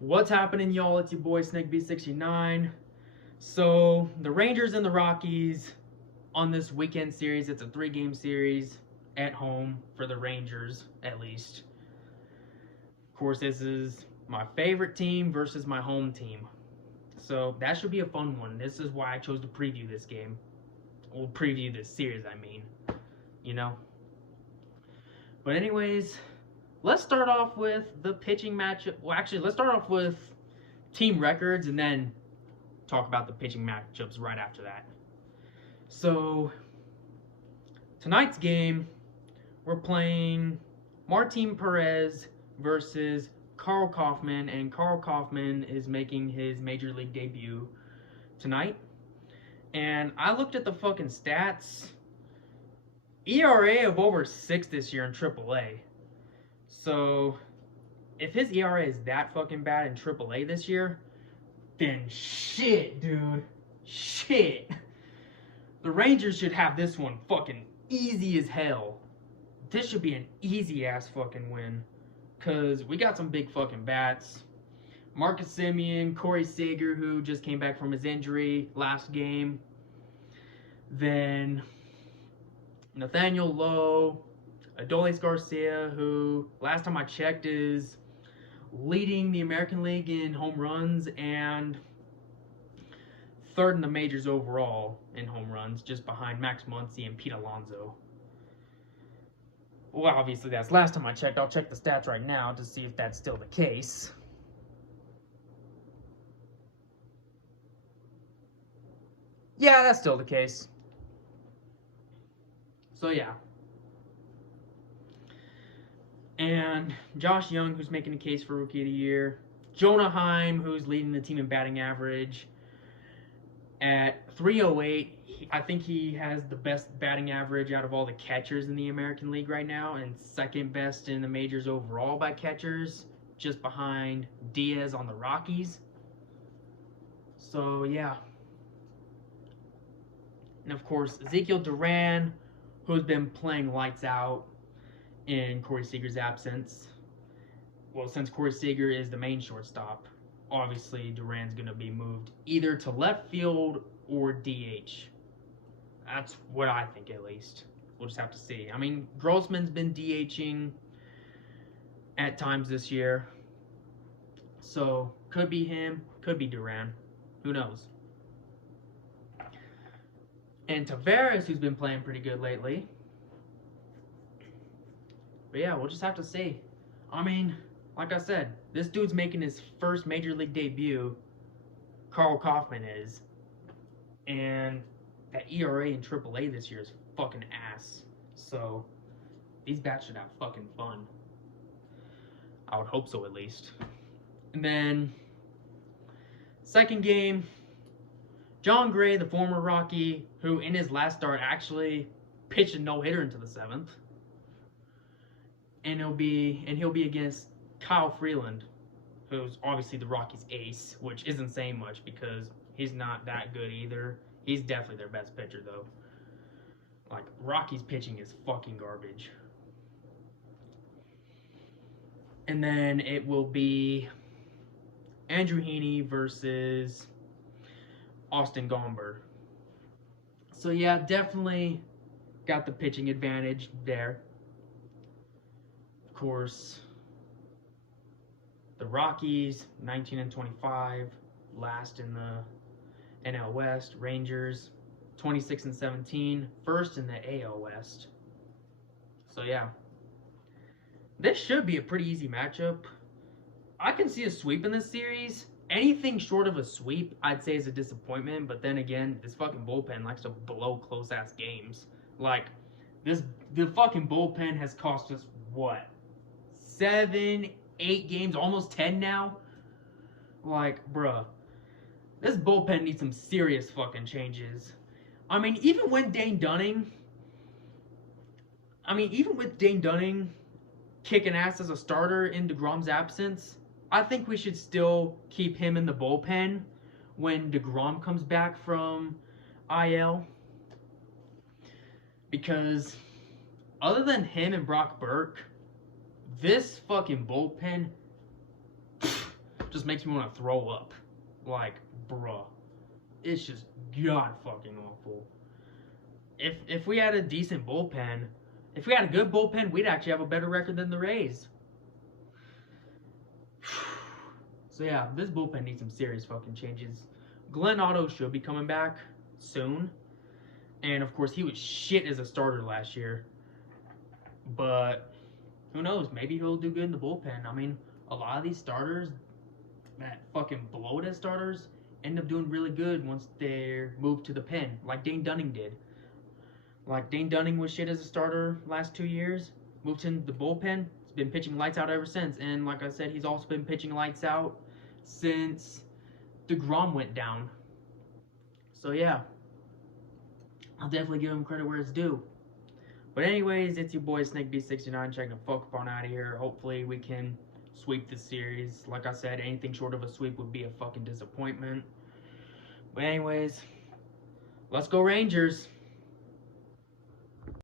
What's happening, y'all? It's your boy SnakeB69. So, the Rangers and the Rockies on this weekend series, it's a 3-game series at home for the Rangers, at least. Of course, this is my favorite team versus my home team. So, that should be a fun one. This is why I chose to preview this game. Or preview this series, I mean. You know? But anyways, let's start off with the pitching matchup. Well, actually, let's start off with team records and then talk about the pitching matchups right after that. So, tonight's game, we're playing Martin Perez versus Carl Kaufman, and Carl Kaufman is making his major league debut tonight. And I looked at the fucking stats. ERA of over 6 this year in AAA. So, if his ERA is that fucking bad in AAA this year, then shit, dude. Shit. The Rangers should have this one fucking easy as hell. This should be an easy ass fucking win. Because we got some big fucking bats. Marcus Semien, Corey Seager, who just came back from his injury last game. Then Nathaniel Lowe, Adolis Garcia, who last time I checked is leading the American League in home runs and third in the majors overall in home runs, just behind Max Muncy and Pete Alonso. Well, obviously that's last time I checked. I'll check the stats right now to see if that's still the case. Yeah, that's still the case. So yeah. And Josh Young, who's making a case for Rookie of the Year. Jonah Heim, who's leading the team in batting average at 308. I think he has the best batting average out of all the catchers in the American League right now, and second best in the majors overall by catchers, just behind Diaz on the Rockies. So yeah. And of course, Ezekiel Duran, who's been playing lights out in Corey Seager's absence. Well, since Corey Seager is the main shortstop, obviously Duran's going to be moved either to left field or DH. That's what I think, at least. We'll just have to see. I mean, Grossman's been DHing at times this year. So, could be him, could be Duran. Who knows? And Tavares, who's been playing pretty good lately. But yeah, we'll just have to see. I mean, like I said, this dude's making his first major league debut. Carl Kaufman is. And that ERA in AAA this year is fucking ass. So, these bats should have fucking fun. I would hope so, at least. And then, second game, John Gray, the former Rocky, who in his last start actually pitched a no-hitter into the 7th. And he'll be against Kyle Freeland, who's obviously the Rockies' ace, which isn't saying much because he's not that good either. He's definitely their best pitcher, though. Like, Rockies' pitching is fucking garbage. And then it will be Andrew Heaney versus Austin Gomber. So yeah, definitely got the pitching advantage there. Of course, the Rockies 19-25, last in the NL West. Rangers 26-17, first in the AL West. So yeah, this should be a pretty easy matchup. I can see a sweep in this series. Anything short of a sweep, I'd say, is a disappointment. But then again, this fucking bullpen likes to blow close-ass games. Like, the fucking bullpen has cost us, what, 7, 8 games, almost 10 now? Like, bruh, this bullpen needs some serious fucking changes. I mean, even with Dane Dunning kicking ass as a starter in DeGrom's absence, I think we should still keep him in the bullpen when DeGrom comes back from IL. Because other than him and Brock Burke, this fucking bullpen, just makes me want to throw up. Like, bruh. It's just god fucking awful. If we had a decent bullpen, if we had a good bullpen, we'd actually have a better record than the Rays. So yeah, this bullpen needs some serious fucking changes. Glenn Otto should be coming back soon. And of course, he was shit as a starter last year. But who knows? Maybe he'll do good in the bullpen. I mean, a lot of these starters that fucking blow it as starters end up doing really good once they're moved to the pen, like Dane Dunning did. Like, Dane Dunning was shit as a starter last 2 years, moved to the bullpen, he's been pitching lights out ever since. And like I said, he's also been pitching lights out since DeGrom went down. So yeah, I'll definitely give him credit where it's due. But anyways, it's your boy SnakeB69 checking the fuck up on out of here. Hopefully we can sweep this series. Like I said, anything short of a sweep would be a fucking disappointment. But anyways, let's go Rangers.